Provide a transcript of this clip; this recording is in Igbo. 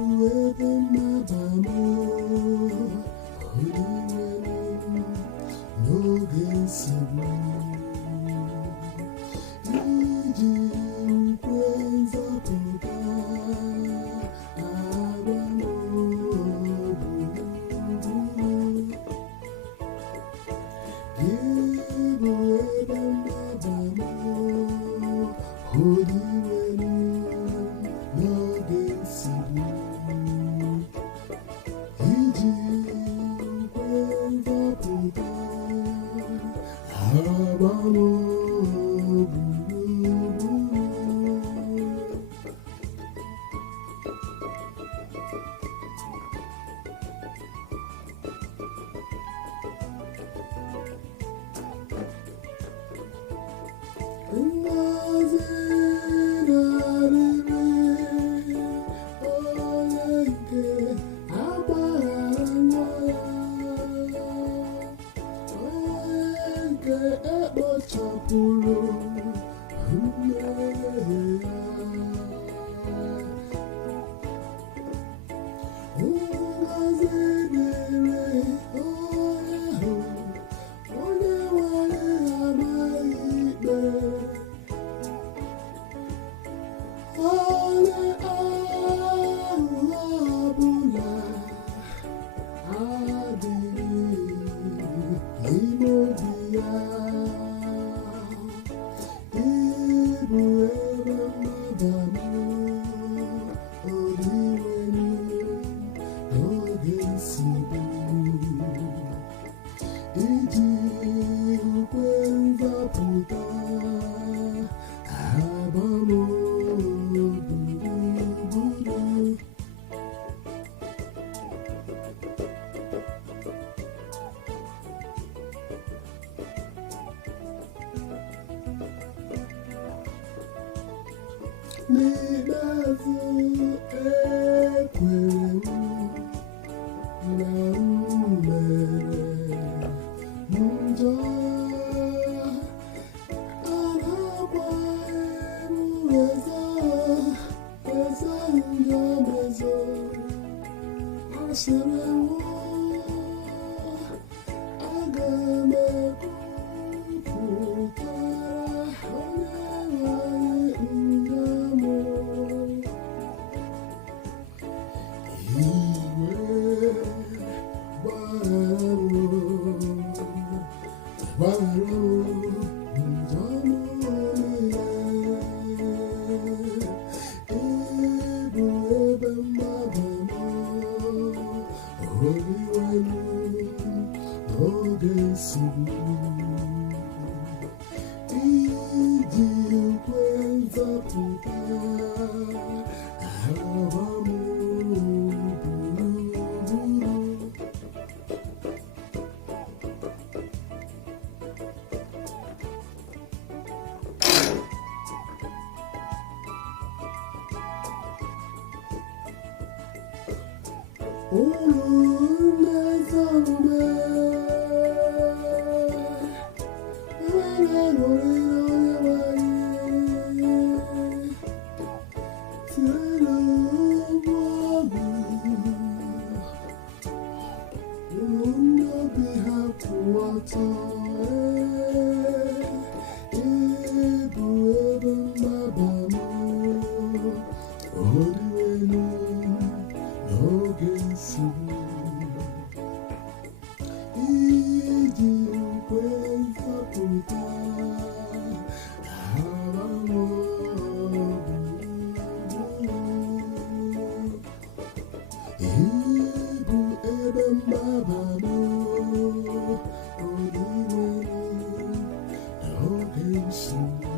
ebe mmadụ olileanya n'oge nsogbu iji ukwe nzọpụta gị bụ ebe mmadụ olileanya n'oge nsogbu iji ukwe nzọpụta ngozi na-arịrị onye nke agbaghara nwa ya, onye nke ekpochapụrụ mmehie ya. Ngozi dịrị onye ahụ onye nwere amaghị ikpe, onye aghụghọ ọbụla adịghị n'ime obi ya. Ịbụ ebe mmadụ olileanya n'oge nsogbu iji ukwe nzọpụta n'ikpeazụ ekwere m na m mere njọ, anakwaghị m ezo njọ mezo, asịrị m aga m ekwupụtara onye nwanyị njọ m. Iwe gbaghara m njọ m niile. Ịbụ ebe mmadụ olileanya n'oge nsogbu iji ukwe nzọpụta unu ndị ezi omume ebe na-aṅụrịrị onye nwanyị, tienụ ụmụ ọgwụ unu ndị obi ha kwụ ọtọ. Ịbụ ebe mmadụ olileanya n'oge nsogbu iji ukwe nzọpụta ịbụ ebe mmadụ olileanya n'oge nsogbu